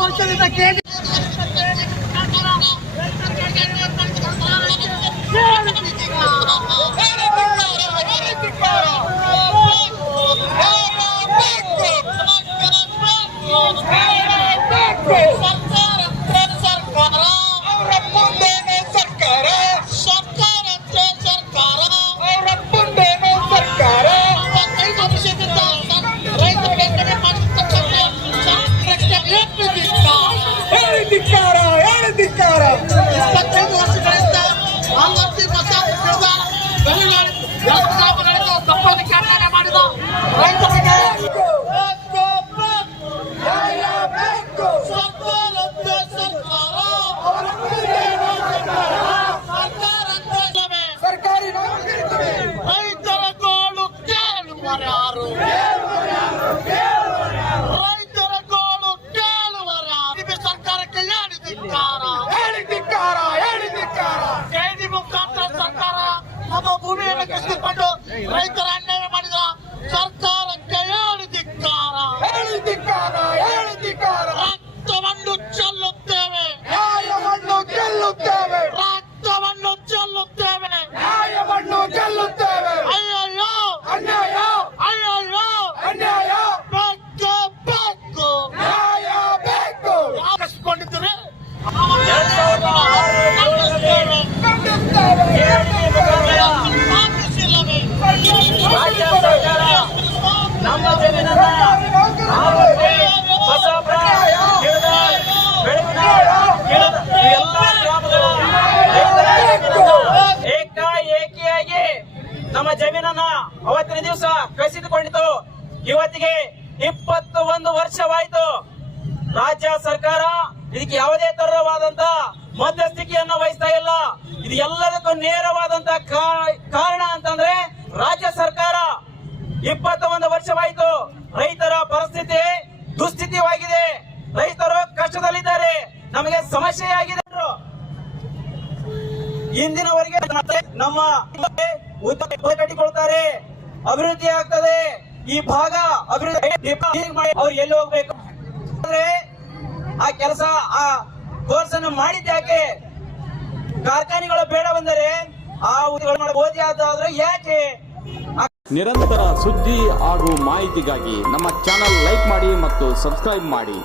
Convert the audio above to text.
ವರ್ಷದಿಂದ ಕೇಳಿ ರೈತರ ಅನ್ಯಾಯ ಮಾಡಿದ ಸರ್ಕಾರಕ್ಕೆ ರಕ್ತವನ್ನು ಚೆಲ್ಲುತ್ತೇವೆ, ರಕ್ತವನ್ನು ಚೆಲ್ಲುತ್ತೇವೆ. ಅಯ್ಯಯ್ಯೋ ಅಯ್ಯಯ್ಯೋ ಬೇಕು ನ್ಯಾಯ ಬೇಕು ಹಾಕಿಸಿಕೊಂಡಿದ್ದರೆ ರಾಜ್ಯ ಸರ್ಕಾರ ನಮ್ಮ ಜಮೀನನ್ನ ಬಸವಪುರ, ಎಲ್ಲ ಗ್ರಾಮಗಳ ಏಕಾಏಕಿಯಾಗಿ ನಮ್ಮ ಜಮೀನನ್ನ ಅವತ್ತಿನ ದಿವಸ ಕಸಿದುಕೊಂಡಿತು. ಇವತ್ತಿಗೆ 21 ವರ್ಷವಾಯಿತು. ರಾಜ್ಯ ಸರ್ಕಾರ ಇದಕ್ಕೆ ಯಾವುದೇ ತರವಾದಂತ ಮಧ್ಯಸ್ಥಿಕೆಯನ್ನ ವಹಿಸ್ತಾ ಇಲ್ಲ. ಇದು ಎಲ್ಲದಕ್ಕೂ ನೇರವಾದಂತ ಕಾರಣ ಅಂತಂದ್ರೆ ರಾಜ್ಯ ಸರ್ಕಾರ. 21 ವರ್ಷವಾಯಿತು. ರೈತರ ಪರಿಸ್ಥಿತಿ ದುಸ್ಥಿತಿಯಾಗಿದೆ. ರೈತರು ಕಷ್ಟದಲ್ಲಿದ್ದಾರೆ. ನಮಗೆ ಸಮಸ್ಯೆಯಾಗಿದೆ. ಇಂದಿನವರೆಗೆ ನಮ್ಮ ಕಟ್ಟಿಕೊಳ್ತಾರೆ, ಅಭಿವೃದ್ಧಿ ಆಗ್ತದೆ, ಈ ಭಾಗ ಅಭಿವೃದ್ಧಿ ಅವ್ರು ಎಲ್ಲಿ ಹೋಗ್ಬೇಕು ಅಂದ್ರೆ ಆ ಕೆಲಸ ಆ ಕೋರ್ಸ್ ಅನ್ನು ಮಾಡಿದ್ಯಾಕೆ? ಕಾರ್ಖಾನೆಗಳು ಬೇಡ ಬಂದರೆ ಆ ಓದಿ ಆದ್ರೆ ಯಾಕೆ? ನಿರಂತರ ಸುದ್ದಿ ಹಾಗೂ ಮಾಹಿತಿಗಾಗಿ ನಮ್ಮ ಚಾನೆಲ್ ಲೈಕ್ ಮಾಡಿ ಮತ್ತು ಸಬ್ಸ್ಕ್ರೈಬ್ ಮಾಡಿ.